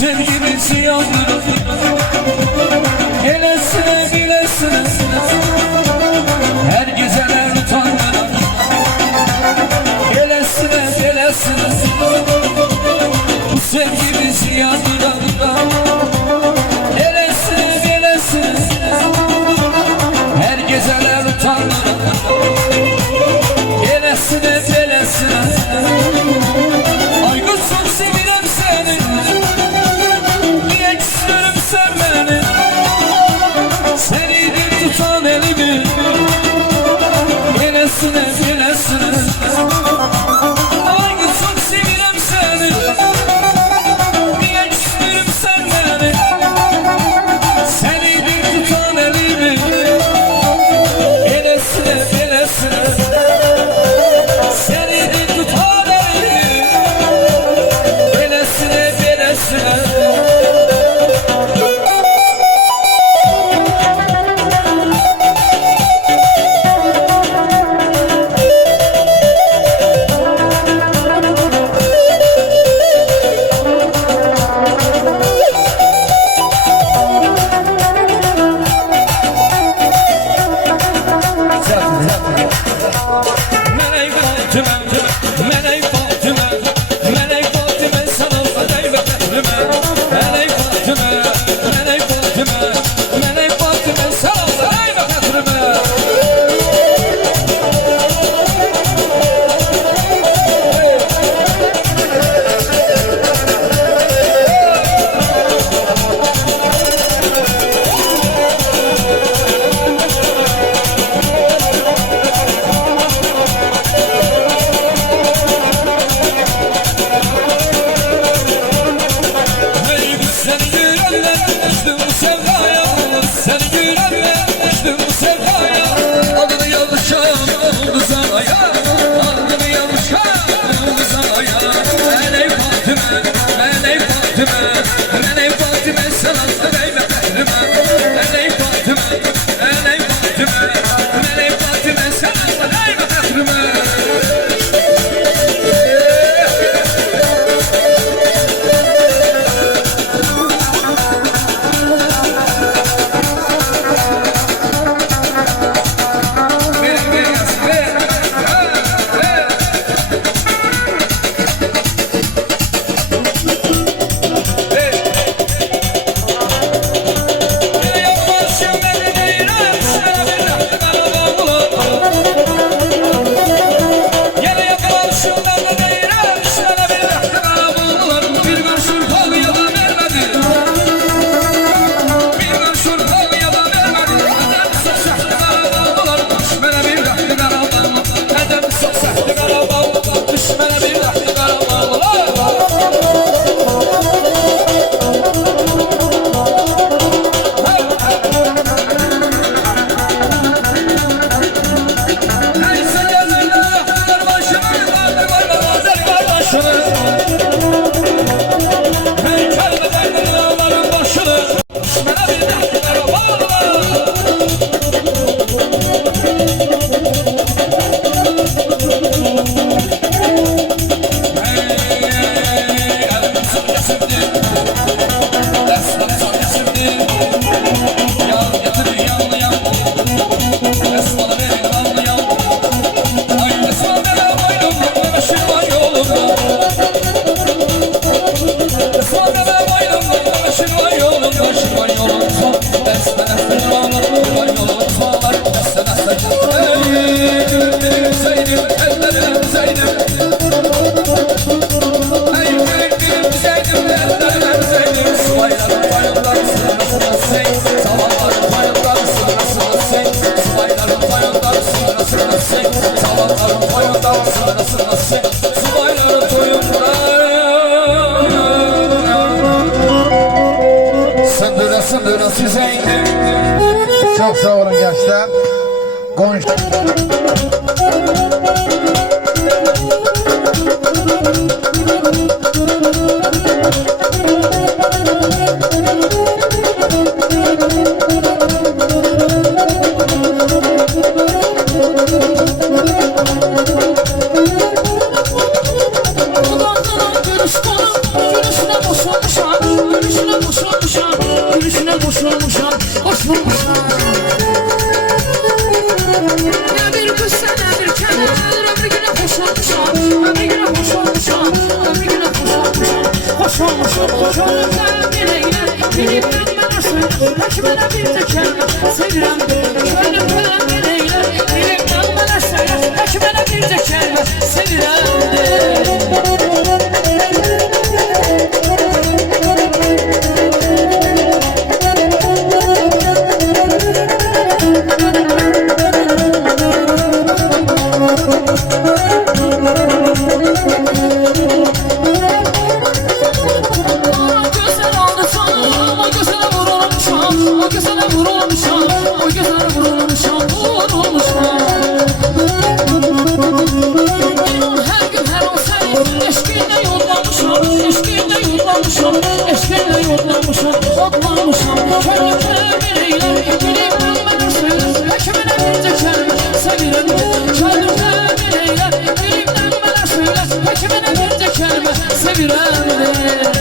sevgimizi yandırır. Elesine bilesine her geceler utandırır. Elesine bilesine bu sevgimizi yandırır. Elesine bilesine her geceler utandırır. Elesine bilesine aygıt çok sevilem seni. Niye küsürüm sen beni? Senidir tutan elimi. Elesine bilesine aygıt çok sevilem seni. Niye küsürüm sen beni? Senidir tutan elimi. Elesine bilesine senidir tutan elimi. Elesine bilesine çok sağ olun gençler. Konuş. Kulağından görüş konu, görüşüne boşanmış an. Könlümden dileyle dilimden bana söyle Peki bana bir de kelime sevirem Könlümden dileyle dilimden bana söyle Peki bana bir de kelime sevirem Eşkinle yollanmışam, odlanmışam Könlümden dileyle dilimden bana söyle Peki bana bir de kelime sevirem Könlümden dileyle dilimden bana söyle Peki bana bir de kelime sevirem